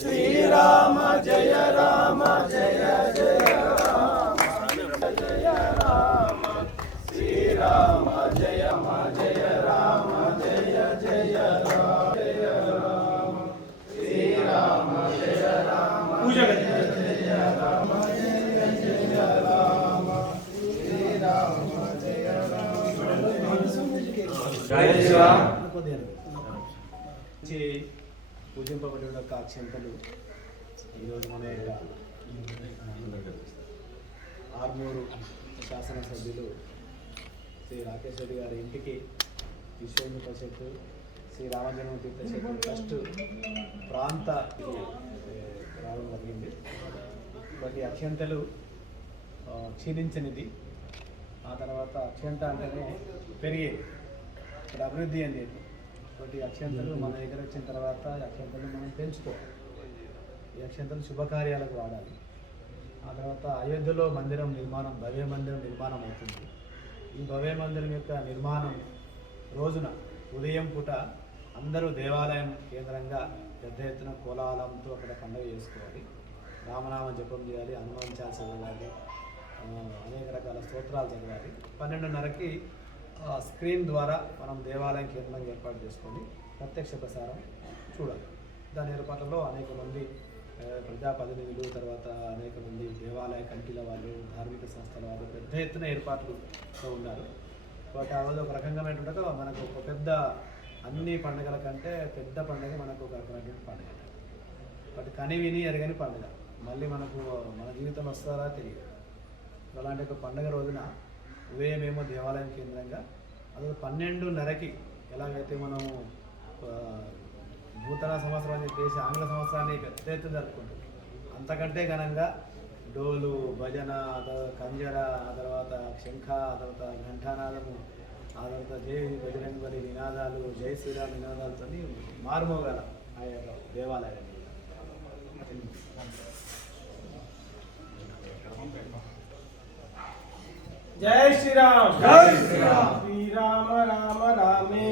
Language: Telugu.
శ్రీరామ జయ రామ జయ జయ రామ జయ రామ శ్రీరామ జయ జయ రామ జయ జయ రామ జయ రామ శ్రీరామ జయ రామ పూజ జయ రామ జయ జయ రామ శ్రీరామ జయ రామ వచ్చి పూజింపబడి యొక్క అక్షంతలు ఈరోజు మన యొక్క ఆర్మూరు శాసనసభ్యులు శ్రీ రాకేష్ రెడ్డి గారి ఇంటికి విశ్వేంద్ర పరిషత్ శ్రీ రామజన్మ తీర్థక్షేత్రం ట్రస్ట్ ప్రాంత రావడం జరిగింది. వాటి అక్షంతలు ఆ, క్షీణించనిది. ఆ తర్వాత అక్షంత అంటేనే పెరిగేది. ఇక్కడ అభివృద్ధి అని కాబట్టి ఒకటి అక్షంతలు మన దగ్గర వచ్చిన తర్వాత అక్షంతలు మనం పెంచుకోవాలి. ఈ అక్షంతలు శుభకార్యాలకు వాడాలి. ఆ తర్వాత అయోధ్యలో మందిరం నిర్మాణం భవ్య మందిరం నిర్మాణం అవుతుంది. ఈ భవ్య మందిరం యొక్క నిర్మాణం రోజున ఉదయం పూట అందరూ దేవాలయం కేంద్రంగా పెద్ద ఎత్తున కోలాహలంతో అక్కడ పండుగ చేసుకోవాలి. రామనామ జపం చేయాలి హనుమాన్ చాలీస చదవాలి అనేక రకాల స్తోత్రాలు చదవాలి. పన్నెండున్నరకి స్క్రీన్ ద్వారా మనం దేవాలయం కేంద్రంగా ఏర్పాటు చేసుకొని ప్రత్యక్ష ప్రసారం చూడాలి. దాని ఏర్పాట్లలో అనేక మంది ప్రజాప్రతినిధులు తర్వాత అనేక మంది దేవాలయ కమిటీల వాళ్ళు ధార్మిక సంస్థల వాళ్ళు పెద్ద ఎత్తున ఏర్పాట్లు ఉన్నారు. బట్ ఆ రోజు ఒక రకంగా మనకు ఒక పెద్ద అన్ని పండుగల కంటే పెద్ద పండుగ మనకు ఒక రకమైనటువంటి పండుగ. బట్ కని విని ఎరగని పండుగ. మళ్ళీ మనకు మన జీవితం వస్తారా తెలియదు. అలాంటి ఒక పండుగ రోజున ఉదయమేమో దేవాలయం కేంద్రంగా. అదే పన్నెండున్నరకి ఎలాగైతే మనము నూతన సంవత్సరం అని చెప్పేసి ఆంగ్ల సంవత్సరాన్ని పెద్ద ఎత్తున జరుపుకుంటాం. అంతకంటే ఘనంగా డోలు భజన తర్వాత కంజర ఆ తర్వాత శంఖ ఆ తర్వాత ఘంటానాదము ఆ తర్వాత జై బజరంగ బలి నినాదాలు జై శ్రీరామ్ నినాదాలతో మారుమోగల ఆ యొక్క దేవాలయాన్ని జై శ్రీరామ్ జై శ్రీరామ్. శ్రీరామ రామ రామే